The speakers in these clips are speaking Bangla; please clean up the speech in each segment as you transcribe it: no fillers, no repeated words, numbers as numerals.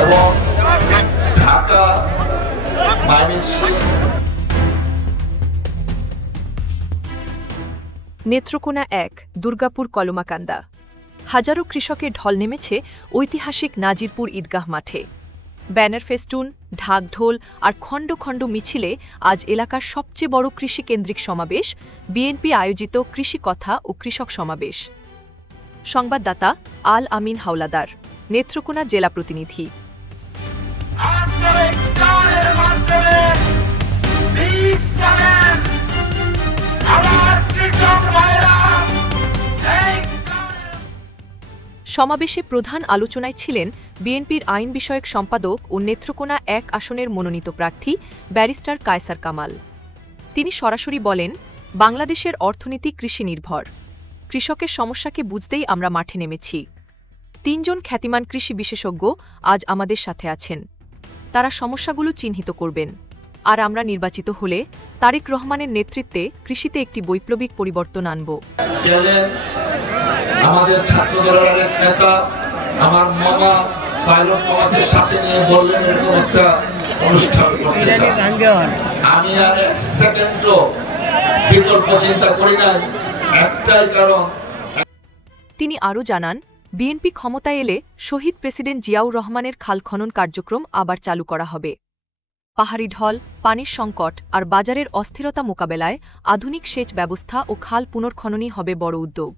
এবং ঢাকা, ময়মনসিংহ। নেত্রকোনা ১, দুর্গাপুর কলমাকান্দা। হাজারো কৃষকের ঢল নেমেছে ঐতিহাসিক নাজিরপুর ঈদগাহ মাঠে। ব্যানার ফেস্টুন, ঢাকঢোল আর খণ্ড খণ্ড মিছিলে আজ এলাকার সবচেয়ে বড় কৃষিকেন্দ্রিক সমাবেশ বিএনপি আয়োজিত কৃষি কথা ও কৃষক সমাবেশ। সংবাদদাতা আল আমিন হাওলাদার, নেত্রকোনা জেলা প্রতিনিধি। সমাবেশে প্রধান আলোচনায় ছিলেন বিএনপির আইন বিষয়ক সম্পাদক ও নেত্রকোনা ১ আসনের মনোনীত প্রার্থী ব্যারিস্টার কায়সার কামাল। তিনি সরাসরি বলেন, বাংলাদেশের অর্থনীতি কৃষি নির্ভর। কৃষকের সমস্যাকে বুঝতেই আমরা মাঠে নেমেছি। ৩ জন খ্যাতিমান কৃষি বিশেষজ্ঞ আজ আমাদের সাথে আছেন। তারা সমস্যাগুলো চিহ্নিত করবেন। আর আমরা নির্বাচিত হলে তারেক রহমানের নেতৃত্বে কৃষিতে একটি বৈপ্লবিক পরিবর্তন আনব। আমাদের ছাত্র দলের নেতা আমার মামা পাইলট মামাদের সাথে নিয়ে বললেন এরকম একটা অনুষ্ঠান করতে চান। আমি আর এক সেকেন্ডও বিকল্প চিন্তা করি না, একটাই কারণ। তিনি আরও জানান, বিএনপি ক্ষমতায় এলে শহীদ প্রেসিডেন্ট জিয়াউর রহমানের খাল খনন কার্যক্রম আবার চালু করা হবে। পাহাড়ি ঢল, পানির সংকট আর বাজারের অস্থিরতা মোকাবেলায় আধুনিক সেচ ব্যবস্থা ও খাল পুনর্খননই হবে বড় উদ্যোগ।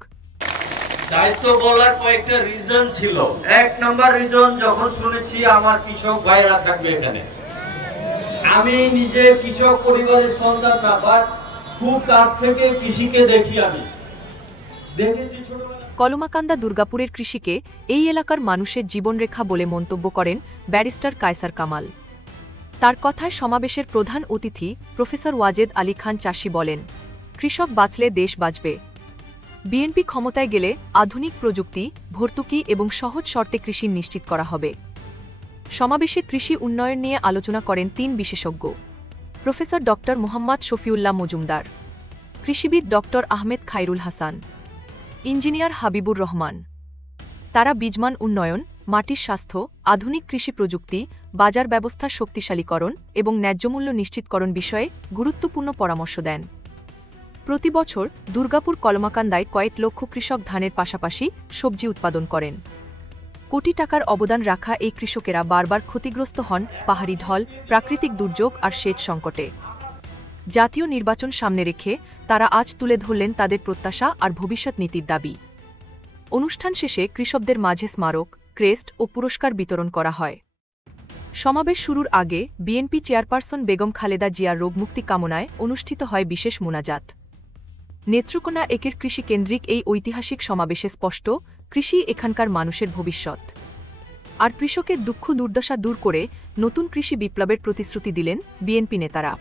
দায়িত্ব বলার কয়েকটা রিজন ছিল। ১ নম্বর রিজন, যখন শুনেছি আমার কৃষক ভাইরা থাকবে এখানে। আমি নিজে কৃষক পরিবারের সন্তান না, বাট খুব কাছ থেকে কৃষিকে দেখি। আমি দেখেছি ছোটবেলা। কলমাকান্দা দুর্গাপুরের কৃষিকে এই এলাকার মানুষের জীবনরেখা বলে মন্তব্য করেন ব্যারিস্টার কায়সার কামাল। তার কথায় সমাবেশের প্রধান অতিথি প্রফেসর ওয়াজেদ আলী খান চাষী বলেন, কৃষক বাঁচলে দেশ বাঁচবে। বিএনপি ক্ষমতায় গেলে আধুনিক প্রযুক্তি, ভর্তুকি এবং সহজ শর্তে কৃষি নিশ্চিত করা হবে। সমাবেশে কৃষি উন্নয়ন নিয়ে আলোচনা করেন ৩ বিশেষজ্ঞ: প্রফেসর ড. মোহাম্মদ শফিউল্লাহ মজুমদার, কৃষিবিদ ড. আহমেদ খায়রুল হাসান, ইঞ্জিনিয়ার হাবিবুর রহমান। তারা বীজমান উন্নয়ন, মাটির স্বাস্থ্য, আধুনিক কৃষি প্রযুক্তি, বাজার ব্যবস্থা শক্তিশালীকরণ এবং ন্যায্যমূল্য নিশ্চিতকরণ বিষয়ে গুরুত্বপূর্ণ পরামর্শ দেন। প্রতি বছর দুর্গাপুর কলমাকান্দায় কয়েক লক্ষ কৃষক ধানের পাশাপাশি সবজি উৎপাদন করেন। কোটি টাকার অবদান রাখা এই কৃষকেরা বারবার ক্ষতিগ্রস্ত হন পাহাড়ি ঢল, প্রাকৃতিক দুর্যোগ আর সেচ সংকটে। জাতীয় নির্বাচন সামনে রেখে তারা আজ তুলে ধরলেন তাদের প্রত্যাশা আর ভবিষ্যৎ নীতির দাবি। অনুষ্ঠান শেষে কৃষকদের মাঝে স্মারক, ক্রেস্ট ও পুরস্কার বিতরণ করা হয়। সমাবেশ শুরুর আগে বিএনপি চেয়ারপারসন বেগম খালেদা জিয়ার রোগমুক্তি কামনায় অনুষ্ঠিত হয় বিশেষ মোনাজাত। নেত্রকোনা ১-এর কৃষিকেন্দ্রিক এই ঐতিহাসিক সমাবেশে স্পষ্ট, কৃষি এখানকার মানুষের ভবিষ্যৎ। আর কৃষকের দুঃখ দুর্দশা দূর করে নতুন কৃষি বিপ্লবের প্রতিশ্রুতি দিলেন বিএনপি নেতারা।